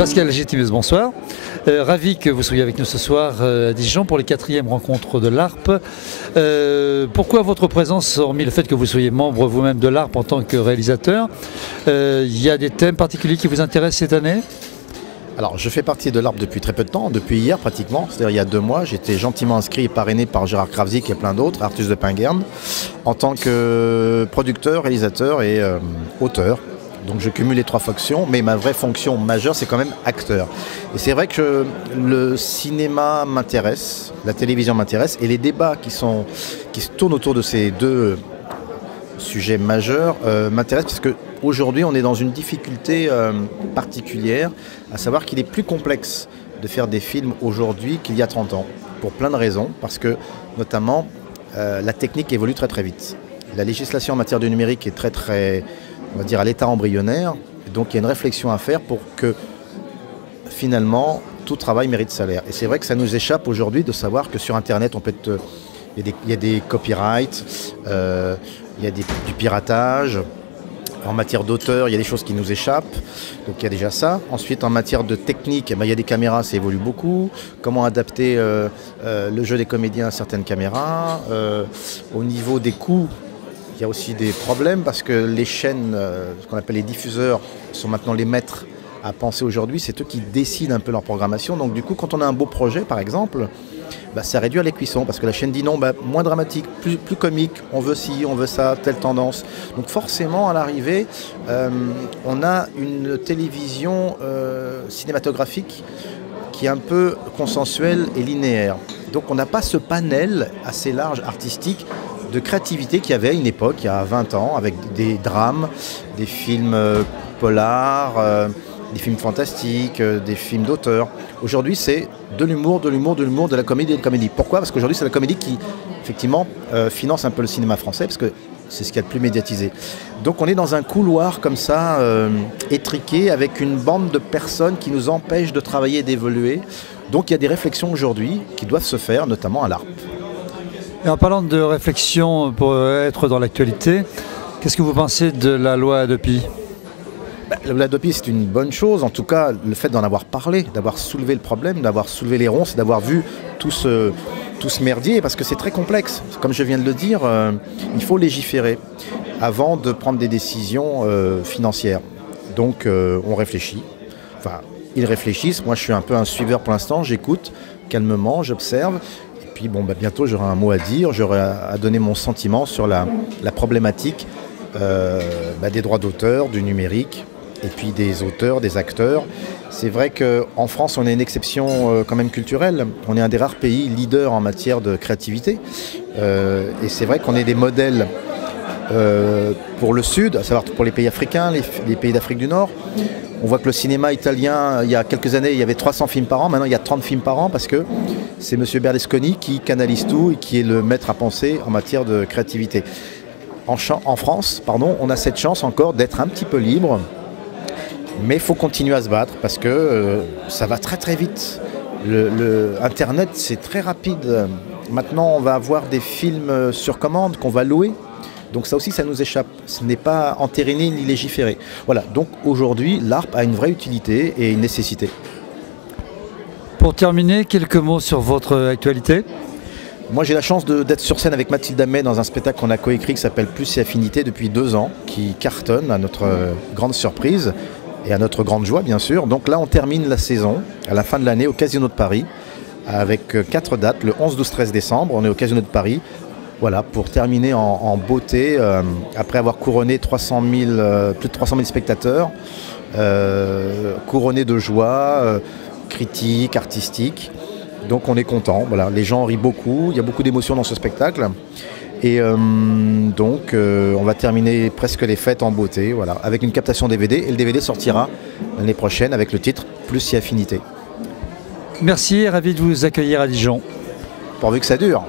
Pascal Gétimus, bonsoir. Ravi que vous soyez avec nous ce soir à Dijon pour les 4e rencontres de l'ARP. Pourquoi votre présence, hormis le fait que vous soyez membre vous-même de l'ARP en tant que réalisateur, il y a des thèmes particuliers qui vous intéressent cette année? Alors, je fais partie de l'ARP depuis très peu de temps, depuis hier pratiquement, c'est-à-dire il y a 2 mois. J'étais gentiment inscrit et parrainé par Gérard Krawczyk et plein d'autres, Artus de Pinguerne, en tant que producteur, réalisateur et auteur. Donc je cumule les 3 fonctions, mais ma vraie fonction majeure, c'est quand même acteur. Et c'est vrai que le cinéma m'intéresse, la télévision m'intéresse, et les débats qui se tournent autour de ces 2 sujets majeurs m'intéressent, parce qu'aujourd'hui, on est dans une difficulté particulière, à savoir qu'il est plus complexe de faire des films aujourd'hui qu'il y a 30 ans, pour plein de raisons, parce que notamment la technique évolue très très vite. La législation en matière de numérique est très, on va dire, à l'état embryonnaire. Donc il y a une réflexion à faire pour que finalement tout travail mérite salaire. Et c'est vrai que ça nous échappe aujourd'hui de savoir que sur Internet, il y a des copyrights, il y a du piratage. En matière d'auteur, il y a des choses qui nous échappent, donc il y a déjà ça. Ensuite, en matière de technique, il y a des caméras, ça évolue beaucoup. Comment adapter le jeu des comédiens à certaines caméras. Au niveau des coûts, il y a aussi des problèmes parce que les chaînes, ce qu'on appelle les diffuseurs, sont maintenant les maîtres à penser aujourd'hui. C'est eux qui décident un peu leur programmation. Donc du coup, quand on a un beau projet, par exemple, ça réduit les cuissons parce que la chaîne dit non, moins dramatique, plus comique, on veut ci, on veut ça, telle tendance. Donc forcément, à l'arrivée, on a une télévision cinématographique qui est un peu consensuelle et linéaire. Donc on n'a pas ce panel assez large artistique de créativité qu'il y avait à une époque, il y a 20 ans, avec des drames, des films polars, des films fantastiques, des films d'auteur. Aujourd'hui, c'est de l'humour, de la comédie et de la comédie. Pourquoi? Parce qu'aujourd'hui, c'est la comédie qui, effectivement, finance un peu le cinéma français, parce que c'est ce qu'il y a de plus médiatisé. Donc on est dans un couloir comme ça, étriqué, avec une bande de personnes qui nous empêchent de travailler et d'évoluer. Donc il y a des réflexions aujourd'hui qui doivent se faire, notamment à l'ARP. Et en parlant de réflexion pour être dans l'actualité, qu'est-ce que vous pensez de la loi Hadopi? La loi Hadopi, c'est une bonne chose. En tout cas, le fait d'en avoir parlé, d'avoir soulevé le problème, d'avoir soulevé les ronces, d'avoir vu tout ce merdier, parce que c'est très complexe. Comme je viens de le dire, il faut légiférer avant de prendre des décisions financières. Donc on réfléchit. Enfin, ils réfléchissent. Moi, je suis un peu un suiveur pour l'instant. J'écoute calmement, j'observe. Et puis, bientôt, j'aurai un mot à dire. J'aurai à donner mon sentiment sur la problématique des droits d'auteur, du numérique, et puis des auteurs, des acteurs. C'est vrai qu'en France, on est une exception quand même culturelle. On est un des rares pays leaders en matière de créativité. Et c'est vrai qu'on est des modèles pour le Sud, à savoir pour les pays africains, les pays d'Afrique du Nord. On voit que le cinéma italien, il y a quelques années, il y avait 300 films par an. Maintenant, il y a 30 films par an parce que c'est M. Berlusconi qui canalise tout et qui est le maître à penser en matière de créativité. En France, on a cette chance encore d'être un petit peu libre. Mais il faut continuer à se battre parce que ça va très très vite. Internet, c'est très rapide. Maintenant, on va avoir des films sur commande qu'on va louer. Donc ça aussi, ça nous échappe. Ce n'est pas entériné ni légiféré. Voilà, donc aujourd'hui, l'ARP a une vraie utilité et une nécessité. Pour terminer, quelques mots sur votre actualité. Moi, j'ai la chance d'être sur scène avec Mathilde Amet dans un spectacle qu'on a coécrit qui s'appelle Plus et Affinité depuis 2 ans, qui cartonne à notre grande surprise. Et à notre grande joie, bien sûr. Donc là, on termine la saison à la fin de l'année au Casino de Paris avec 4 dates, le 11, 12, 13 décembre. On est au Casino de Paris, voilà, pour terminer en beauté, après avoir couronné plus de 300 000 spectateurs, couronné de joie, critique, artistique. Donc on est content, voilà. Les gens rient beaucoup, il y a beaucoup d'émotions dans ce spectacle. Et donc on va terminer presque les fêtes en beauté, voilà, avec une captation DVD. Et le DVD sortira l'année prochaine avec le titre Plus et Affinité. Merci, ravi de vous accueillir à Dijon. Pourvu que ça dure.